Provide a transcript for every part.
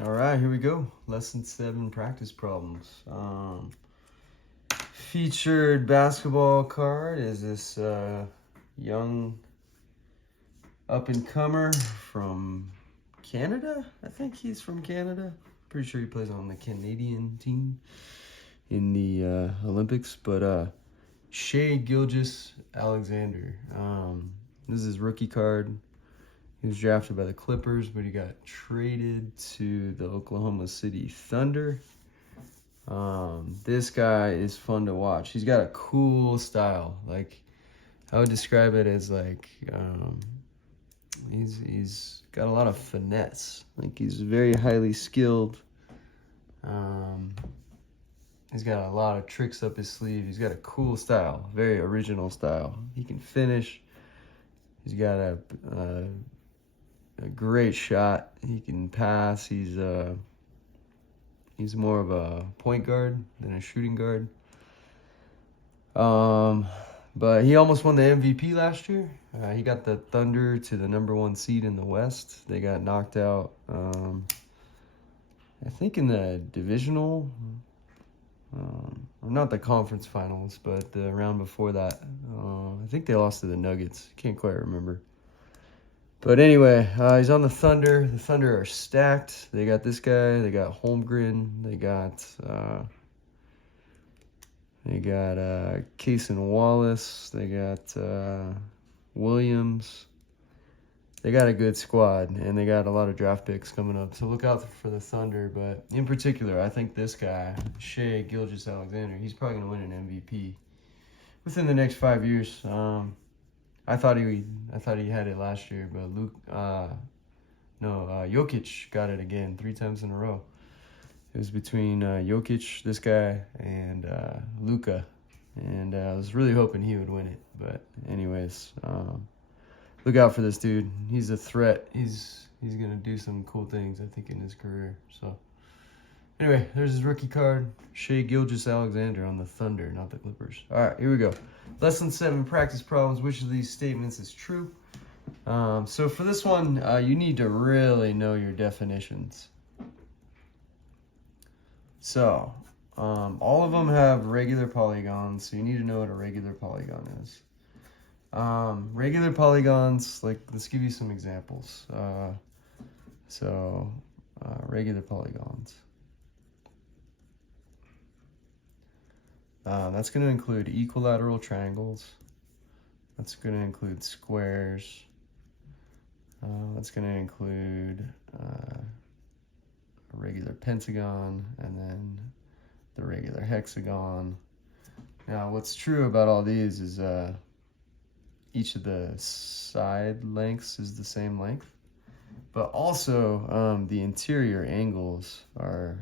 All right, here we go. Lesson 7 practice problems. Featured basketball card is this young up-and-comer from Canada. I think he's from Canada. Pretty sure he plays on the Canadian team in the Olympics. But Shai Gilgeous-Alexander. This is his rookie card. He was drafted by the Clippers, but he got traded to the Oklahoma City Thunder. This guy is fun to watch. He's got a cool style. Like, I would describe it as like, he's got a lot of finesse. Like, he's very highly skilled. He's got a lot of tricks up his sleeve. He's got a cool style, very original style. He can finish. He's got a great shot. He can pass. He's more of a point guard than a shooting guard. But he almost won the MVP last year. He got the Thunder to the #1 seed in the West. They got knocked out, I think, in the divisional, not the conference finals, but the round before that. I think they lost to the Nuggets. Can't quite remember. But anyway, he's on the Thunder. The Thunder are stacked. They got this guy. They got Holmgren. They got Cason Wallace. They got Williams. They got a good squad, and they got a lot of draft picks coming up. So look out for the Thunder. But in particular, I think this guy, Shai Gilgeous-Alexander, he's probably going to win an MVP within the next 5 years. I thought he had it last year, but Jokic got it again 3 times in a row. It was between Jokic, this guy, and Luka, and I was really hoping he would win it. But anyways, look out for this dude. He's a threat. He's gonna do some cool things, I think, in his career. So anyway, there's his rookie card, Shai Gilgeous-Alexander on the Thunder, not the Clippers. All right, here we go. Lesson 7, practice problems. Which of these statements is true? So for this one, you need to really know your definitions. So all of them have regular polygons, so you need to know what a regular polygon is. Regular polygons, like, let's give you some examples. Regular polygons. That's going to include equilateral triangles. That's going to include squares. That's going to include a regular pentagon, and then the regular hexagon. Now, what's true about all these is each of the side lengths is the same length, but also the interior angles are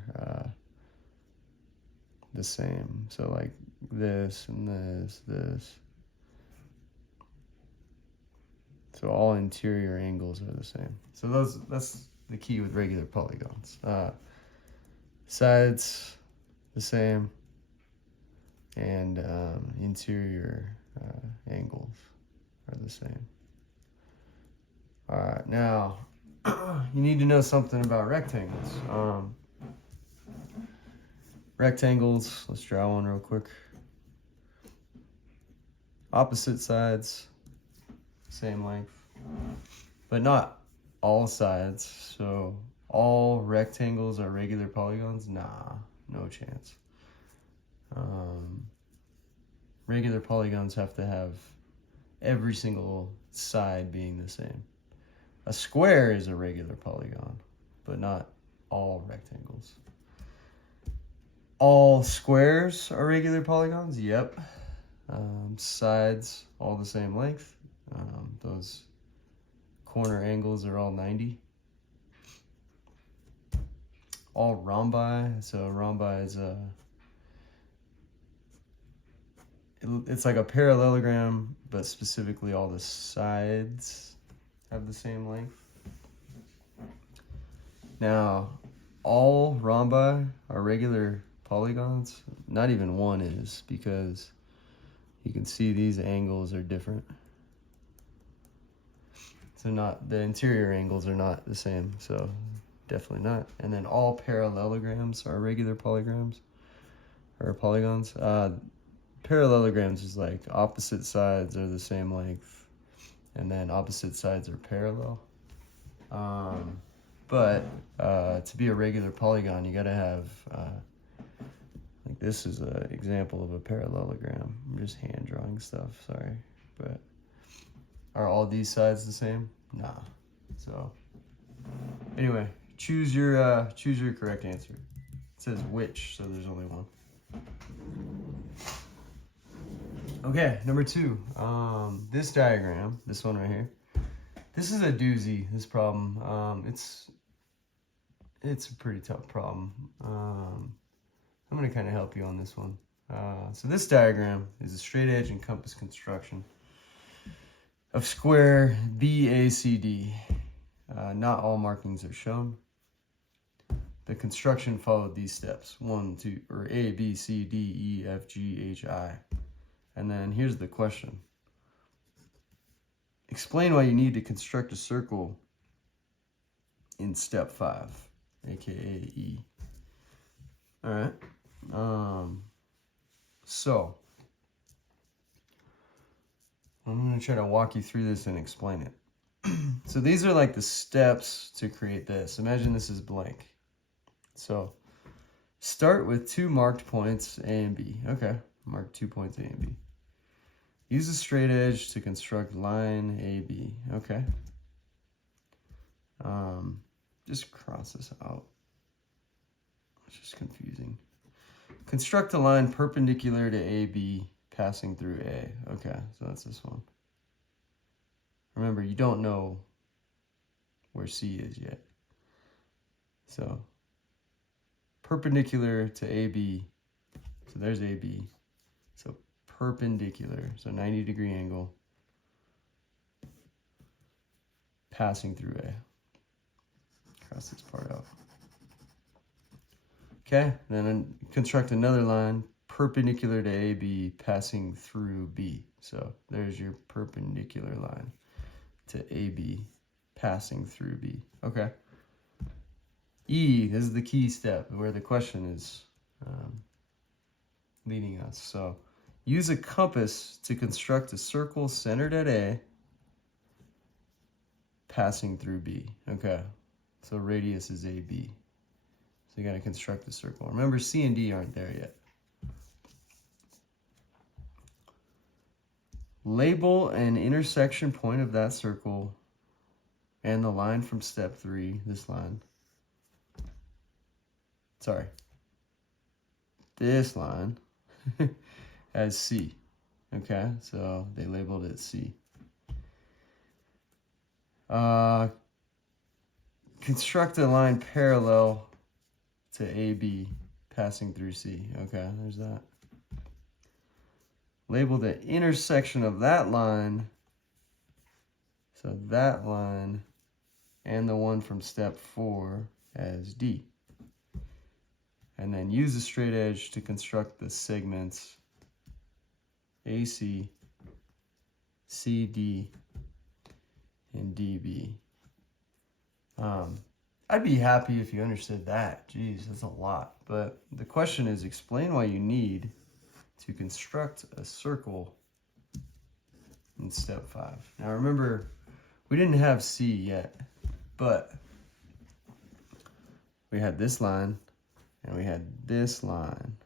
the same. So like this and this. So all interior angles are the same. So that's the key with regular polygons. Sides the same, and interior angles are the same. All right, now you need to know something about rectangles. Rectangles, let's draw one real quick. Opposite sides, same length, but not all sides. So all rectangles are regular polygons? Nah, no chance. Regular polygons have to have every single side being the same. A square is a regular polygon, but not all rectangles. All squares are regular polygons? Yep. Sides, all the same length. Those corner angles are all 90. All rhombi, so a rhombi is it's like a parallelogram, but specifically all the sides have the same length. Now, all rhombi are regular polygons. Not even one is, because you can see these angles are different. So the interior angles are not the same. So definitely not. And then all parallelograms are regular polygons. Parallelograms is like opposite sides are the same length, and then opposite sides are parallel. But to be a regular polygon, you gotta have, like this is an example of a parallelogram. I'm just hand drawing stuff, sorry. But are all these sides the same? Nah. So anyway, choose your correct answer. It says which, so there's only one. Okay, number 2. This diagram, this one right here. This is a doozy, this problem. It's a pretty tough problem. I'm gonna kind of help you on this one. So this diagram is a straight edge and compass construction of square BACD. Not all markings are shown. The construction followed these steps: A, B, C, D, E, F, G, H, I. And then here's the question. Explain why you need to construct a circle in step 5, aka E. All right. So I'm going to try to walk you through this and explain it. So these are like the steps to create this. Imagine this is blank. So start with 2 marked points, A and B. Okay, mark 2 points, A and B. Use a straight edge to construct line AB. Okay. Just cross this out. It's just confusing. Construct a line perpendicular to AB passing through A. Okay, so that's this one. Remember, you don't know where C is yet. So perpendicular to AB. So there's AB. So perpendicular, so 90-degree angle, passing through A. Cross this part out. Okay, then construct another line perpendicular to AB passing through B. So there's your perpendicular line to AB passing through B. Okay. E, this is the key step where the question is leading us. So use a compass to construct a circle centered at A passing through B. Okay, so radius is AB. So you got to construct a circle. Remember, C and D aren't there yet. Label an intersection point of that circle and the line from step 3, this line. Sorry. This line as C. Okay, so they labeled it C. Construct a line parallel to AB passing through C. Okay, there's that. Label the intersection of that line, so that line, and the one from step 4 as D. And then use a straight edge to construct the segments AC, CD, and DB. I'd be happy if you understood that. Jeez, that's a lot. But the question is, explain why you need to construct a circle in step 5. Now remember, we didn't have C yet, but we had this line, and we had this line,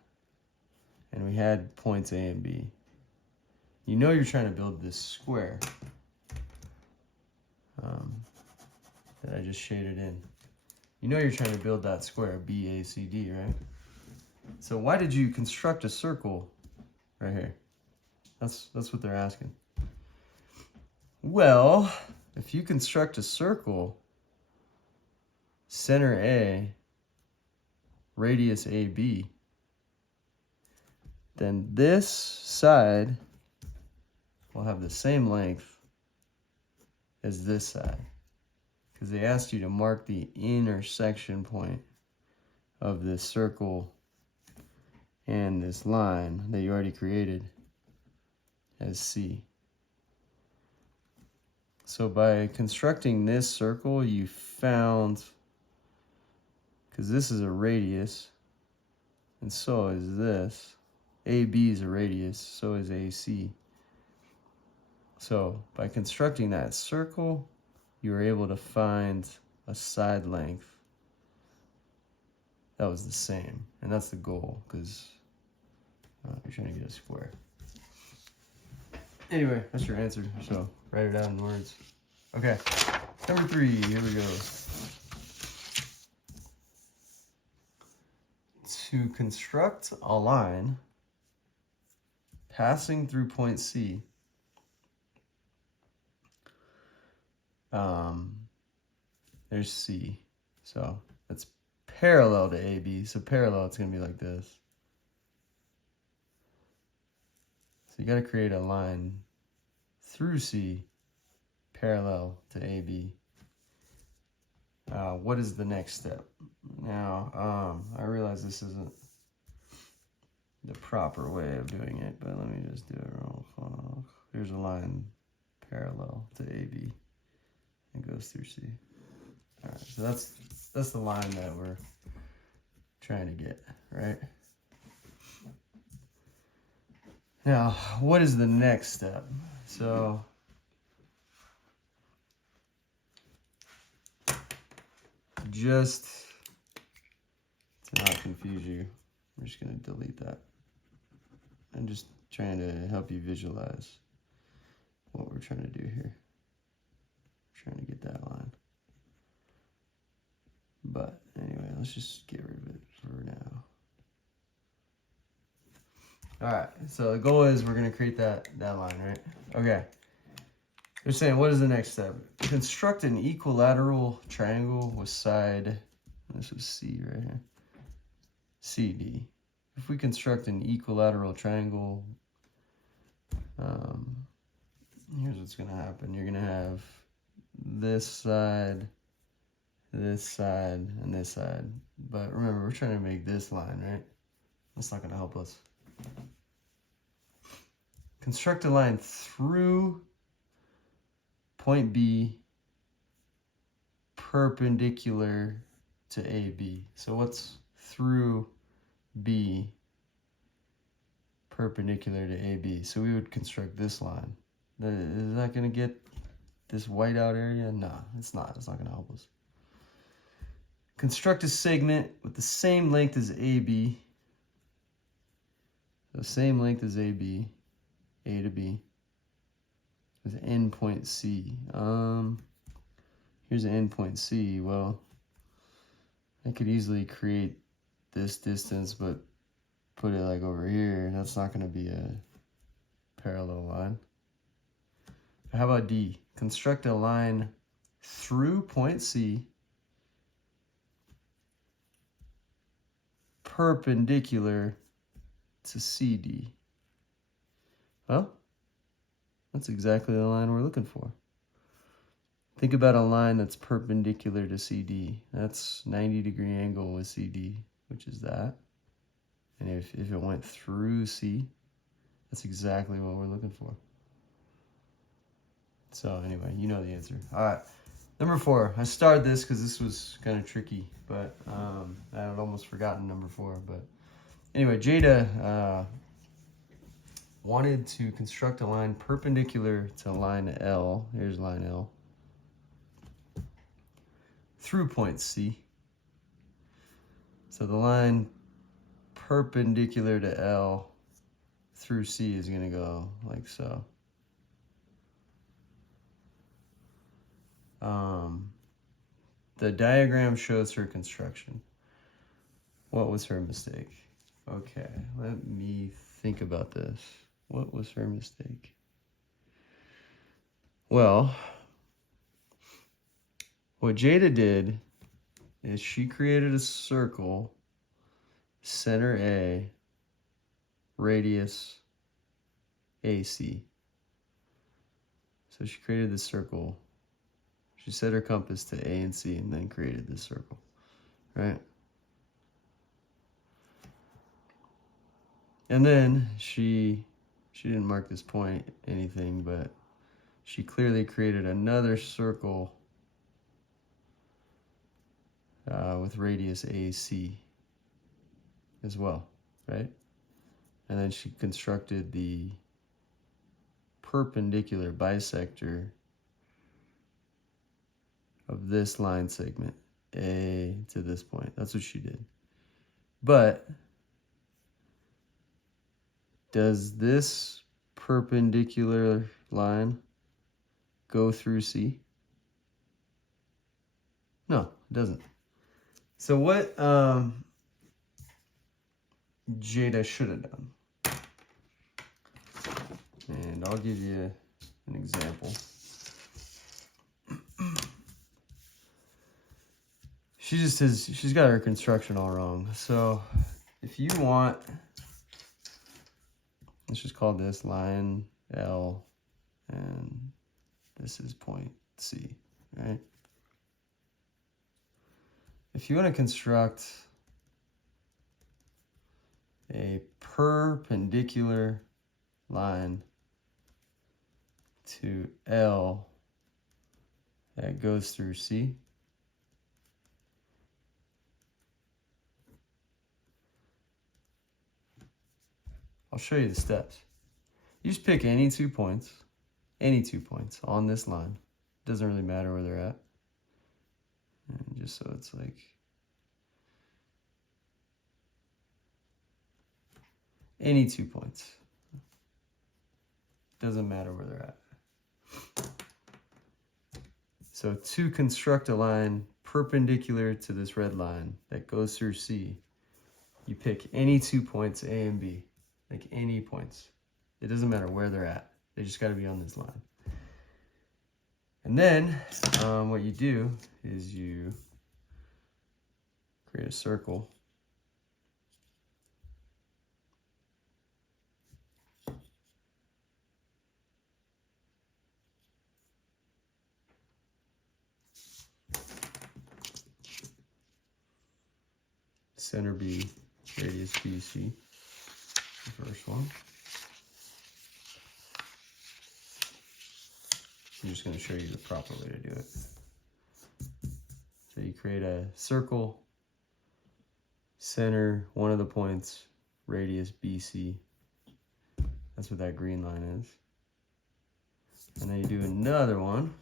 and we had points A and B. You know you're trying to build this square that I just shaded in. You know you're trying to build that square, BACD, right? So why did you construct a circle right here? That's what they're asking. Well, if you construct a circle, center A, radius AB, then this side will have the same length as this side, because they asked you to mark the intersection point of this circle and this line that you already created as C. So by constructing this circle, you found because this is a radius, and so is this. AB is a radius, so is AC. So by constructing that circle, you were able to find a side length that was the same, and that's the goal, because you're trying to get a square. Anyway, that's your answer, so write it down in words. Okay, number 3, here we go. To construct a line passing through point C, there's C, so it's parallel to AB, so parallel, it's going to be like this. So you got to create a line through C parallel to AB. What is the next step? Now, I realize this isn't the proper way of doing it, but let me just do it real quick. Here's a line parallel to AB and goes through C. All right, so that's the line that we're trying to get, right? Now, what is the next step? So just to not confuse you, we're just going to delete that. I'm just trying to help you visualize what we're trying to do here. We're trying to get that line. But anyway, let's just get rid of it for now. All right, so the goal is we're going to create that line, right? Okay. They're saying, what is the next step? Construct an equilateral triangle with side, this is C right here, CD. If we construct an equilateral triangle, here's what's going to happen. You're going to have this side, and this side. But remember, we're trying to make this line, right? That's not going to help us. Construct a line through point B perpendicular to AB. So what's through B perpendicular to AB? So we would construct this line. Is that going to get this white out area? No, it's not. It's not going to help us. Construct a segment with the same length as AB. The same length as AB, A to B, with endpoint C. Here's an endpoint C. Well, I could easily create this distance, but put it like over here. That's not going to be a parallel line. How about D? Construct a line through point C perpendicular to CD. Well, that's exactly the line we're looking for. Think about a line that's perpendicular to CD. That's 90-degree angle with CD, which is that. And if it went through C, that's exactly what we're looking for. So anyway, you know the answer. All right, number 4. I started this because this was kind of tricky, but I had almost forgotten number 4. But anyway, Jada wanted to construct a line perpendicular to line L. Here's line L. Through point C. So the line perpendicular to L through C is going to go like so. The diagram shows her construction. What was her mistake? Okay, let me think about this. What was her mistake? Well, what Jada did is she created a circle, center A, radius AC. So she created this circle. She set her compass to A and C and then created this circle, right? And then she didn't mark this point anything, but she clearly created another circle with radius AC as well, right? And then she constructed the perpendicular bisector of this line segment, A to this point. That's what she did. But does this perpendicular line go through C? No, it doesn't. So what Jada should have done, and I'll give you an example. She just says she's got her construction all wrong. So if you want, let's just call this line L, and this is point C, right? If you want to construct a perpendicular line to L that goes through C, I'll show you the steps. You just pick any 2 points on this line. Doesn't really matter where they're at. And just so it's like any 2 points. Doesn't matter where they're at. So to construct a line perpendicular to this red line that goes through C, you pick any 2 points, A and B, like any points. It doesn't matter where they're at. They just got to be on this line. And then what you do is you create a circle. Center B, radius BC, the first one. I'm just going to show you the proper way to do it. So you create a circle, center one of the points, radius BC. That's what that green line is. And then you do another one.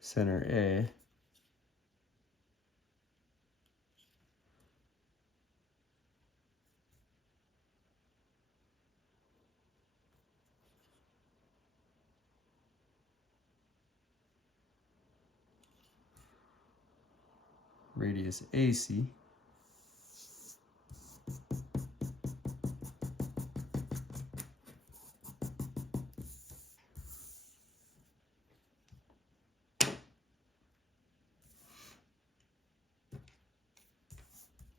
Center A. Radius AC.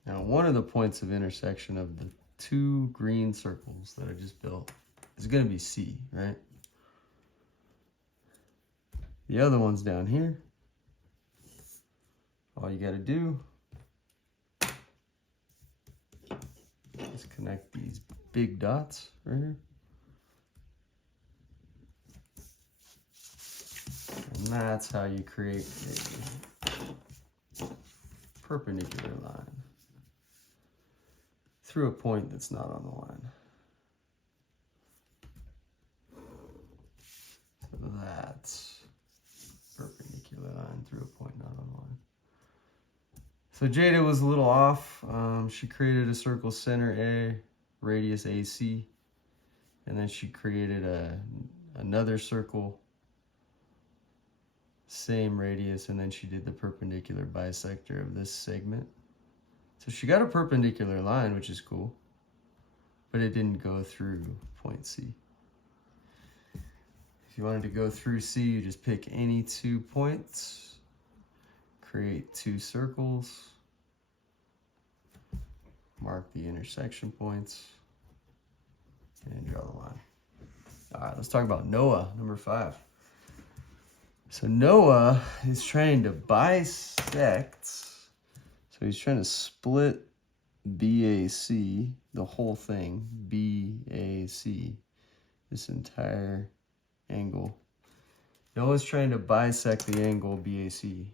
Now, one of the points of intersection of the 2 green circles that I just built is going to be C, right? The other one's down here. All you got to do is connect these big dots right here. And that's how you create a perpendicular line through a point that's not on the line. So that's perpendicular line through a point not on the line. So Jada was a little off. She created a circle, center A, radius AC, and then she created another circle, same radius, and then she did the perpendicular bisector of this segment. So she got a perpendicular line, which is cool, but it didn't go through point C. If you wanted to go through C, you just pick any 2 points, create 2 circles, mark the intersection points, and draw the line. All right, let's talk about Noah, number 5. So Noah is trying to bisect, so he's trying to split BAC, the whole thing, BAC, this entire angle, Noah's trying to bisect the angle BAC.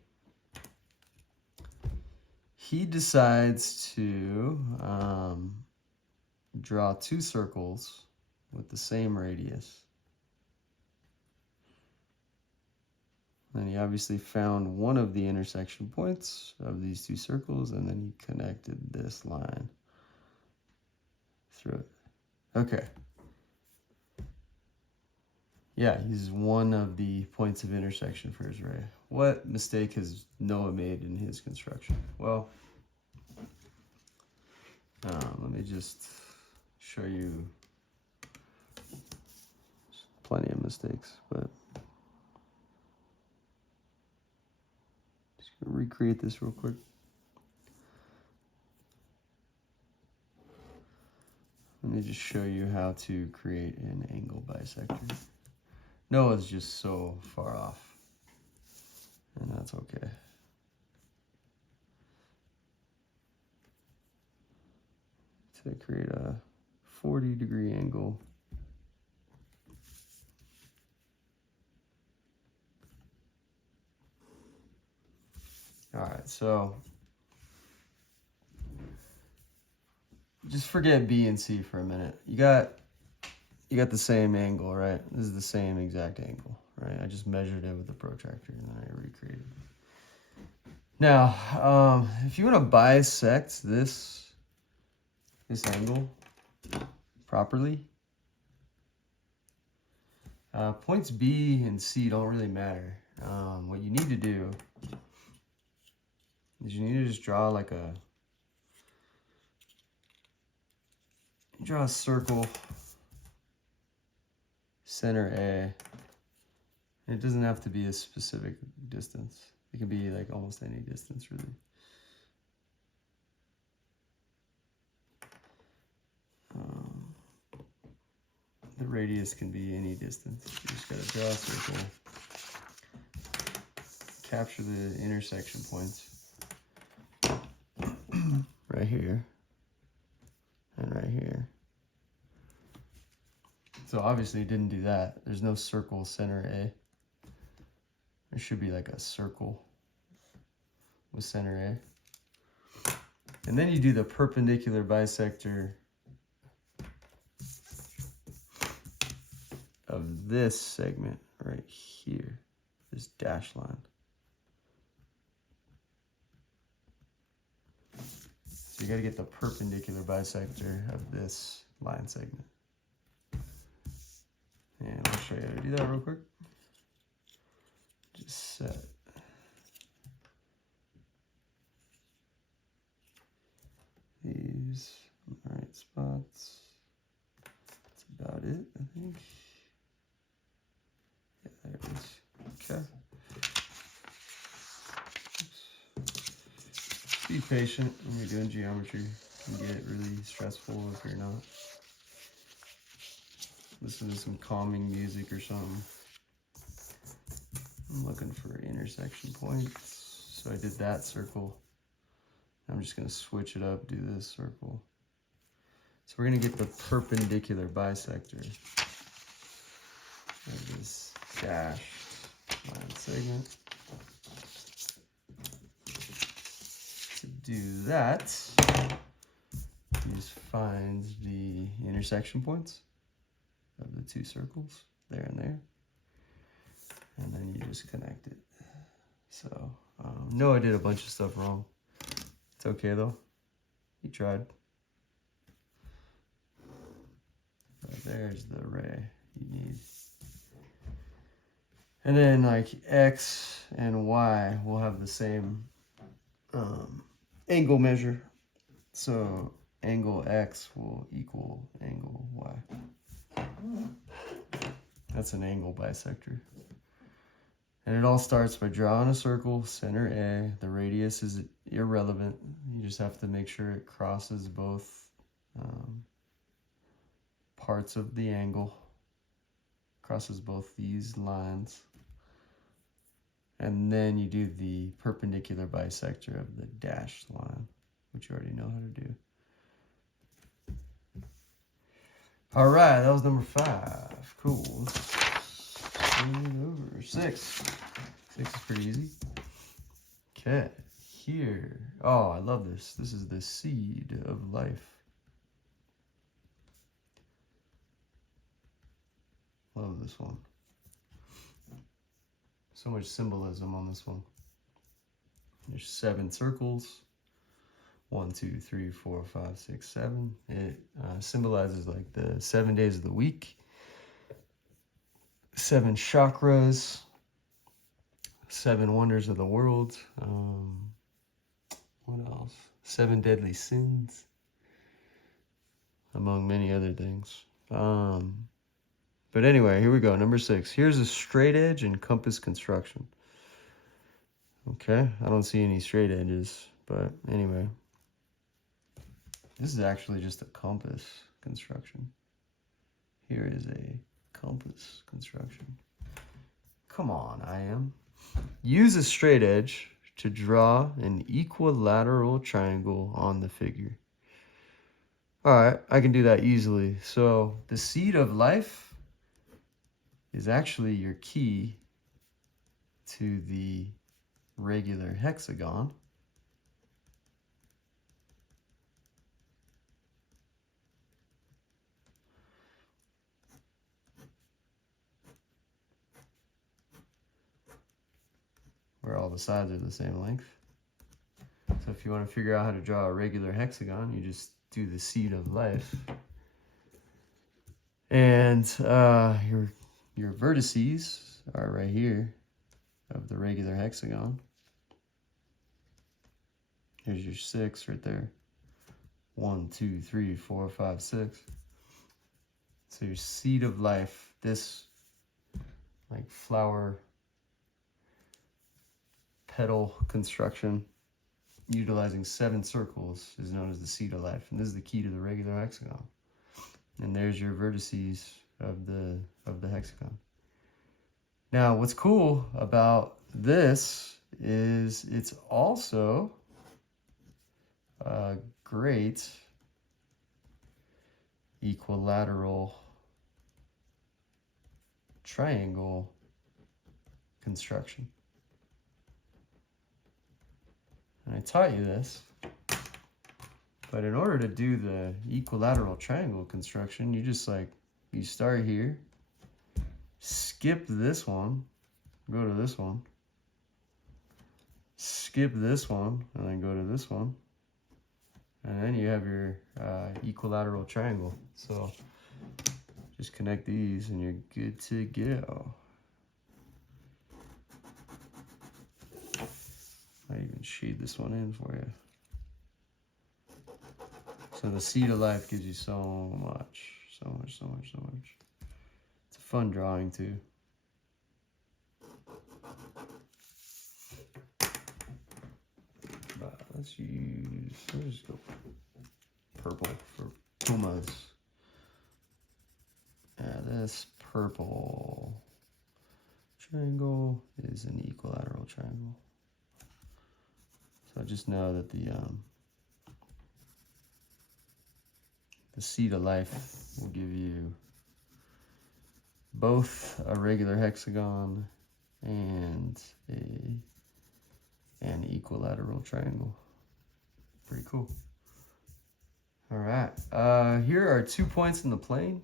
He decides to draw two circles with the same radius. And he obviously found one of the intersection points of these two circles, and then he connected this line through it. Okay. Yeah, he's one of the points of intersection for his ray. What mistake has Noah made in his construction? Well, let me just show you plenty of mistakes, but just gonna recreate this real quick. Let me just show you how to create an angle bisector. Noah's just so far off, and that's okay. To create a 40-degree angle. All right, so just forget B and C for a minute. You got the same angle, right? This is the same exact angle, right? I just measured it with the protractor and then I recreated it. Now, if you want to bisect this angle properly, points B and C don't really matter. What you need to do is you need to just draw like draw a circle, center A. It doesn't have to be a specific distance. It can be like almost any distance, really. The radius can be any distance. You just gotta draw a circle, capture the intersection points right here and right here. So obviously it didn't do that. There's no circle center A. There should be like a circle with center A. And then you do the perpendicular bisector of this segment right here, this dash line. So you got to get the perpendicular bisector of this line segment. And I'll show you how to do that real quick. Just set these in the right spots. That's about it, I think. Yeah, there it is. Okay. Oops. Be patient when you're doing geometry. It can get really stressful if you're not. Listen to some calming music or something. I'm looking for intersection points. So I did that circle. I'm just going to switch it up, do this circle. So we're going to get the perpendicular bisector of this dash line segment. To do that, you just find the intersection points of the two circles, there and there. And then you just connect it. So, Noah did a bunch of stuff wrong. It's okay though. He tried. But there's the ray you need. And then like X and Y will have the same angle measure. So angle X will equal angle Y. That's an angle bisector. And it all starts by drawing a circle, center A. The radius is irrelevant. You just have to make sure it crosses both parts of the angle. Crosses both these lines. And then you do the perpendicular bisector of the dashed line, which you already know how to do. All right, that was number 5. Cool. Let's over. 6. 6 is pretty easy. Okay, here. Oh, I love this. This is the seed of life. Love this one. So much symbolism on this one. There's 7 circles. 1, 2, 3, 4, 5, 6, 7. It symbolizes like the 7 days of the week. 7 chakras. 7 wonders of the world. What else? 7 deadly sins. Among many other things. But anyway, here we go. Number 6. Here's a straight edge and compass construction. Okay, I don't see any straight edges, but anyway. This is actually just a compass construction. Here is a compass construction. Come on, I am. Use a straight edge to draw an equilateral triangle on the figure. All right, I can do that easily. So the seed of life is actually your key to the regular hexagon. Where all the sides are the same length. So if you want to figure out how to draw a regular hexagon, you just do the seed of life. And your vertices are right here of the regular hexagon. Here's your 6 right there. 1, 2, 3, 4, 5, 6. So your seed of life, this like flower petal construction utilizing 7 circles is known as the seed of life, and this is the key to the regular hexagon. And there's your vertices of the hexagon. Now, what's cool about this is it's also a great equilateral triangle construction. And I taught you this, but in order to do the equilateral triangle construction, you just you start here, skip this one, go to this one, skip this one, and then go to this one, and then you have your equilateral triangle. So just connect these and you're good to go. I even shade this one in for you. So the seed of life gives you so much. It's a fun drawing too. But let's just go purple for pumas. This purple triangle is an equilateral triangle. So just know that the seed of life will give you both a regular hexagon and an equilateral triangle. Pretty cool. All right, here are 2 points in the plane,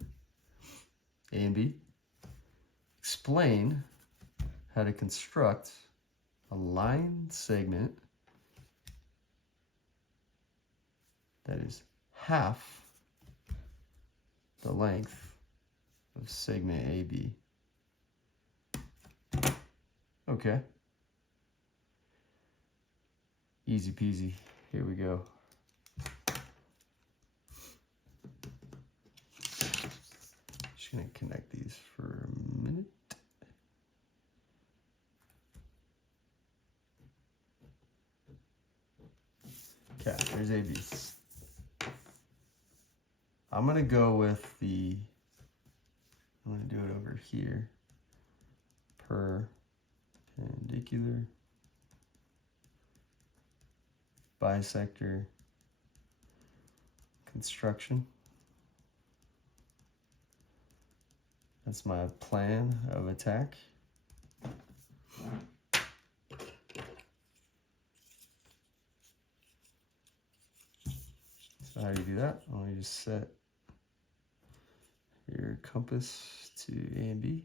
A and B. Explain how to construct a line segment that is half the length of segment AB. Okay. Easy peasy. Here we go. Just gonna connect these for a minute. Okay, there's AB. I'm gonna go with I'm gonna do it over here. Perpendicular, bisector, construction That's my plan of attack. So how do you do that? Well, you just set your compass to A and B.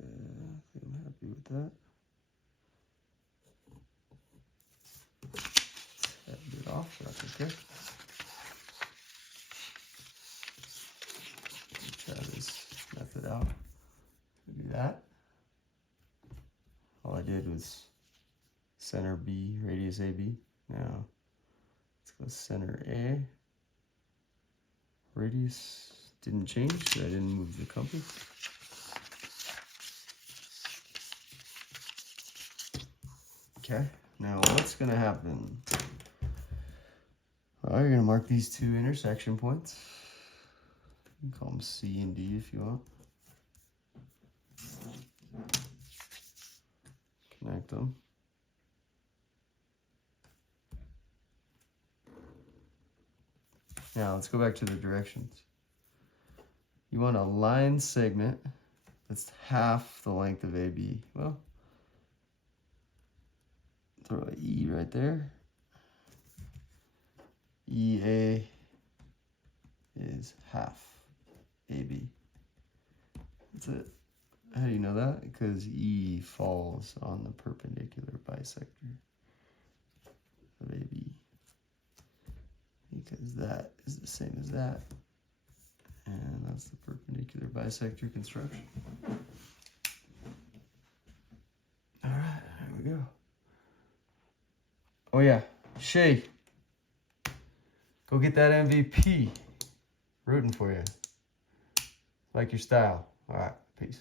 Okay, I think I'm happy with that. That bit off, that's okay. Try this method out. Do that. All I did was center B, radius AB. Now let's go center A. Radius didn't change, so I didn't move the compass. Okay, now what's gonna happen? Well, you're gonna mark these two intersection points. You can call them C and D if you want. Connect them. Now let's go back to the directions. You want a line segment that's half the length of AB. Well, throw an E right there. EA is half AB. That's it. How do you know that? Because E falls on the perpendicular bisector of AB. Because that is the same as that. And that's the perpendicular bisector construction. All right, there we go. Oh yeah, Shay, go get that MVP. Rooting for you. Like your style. All right, peace.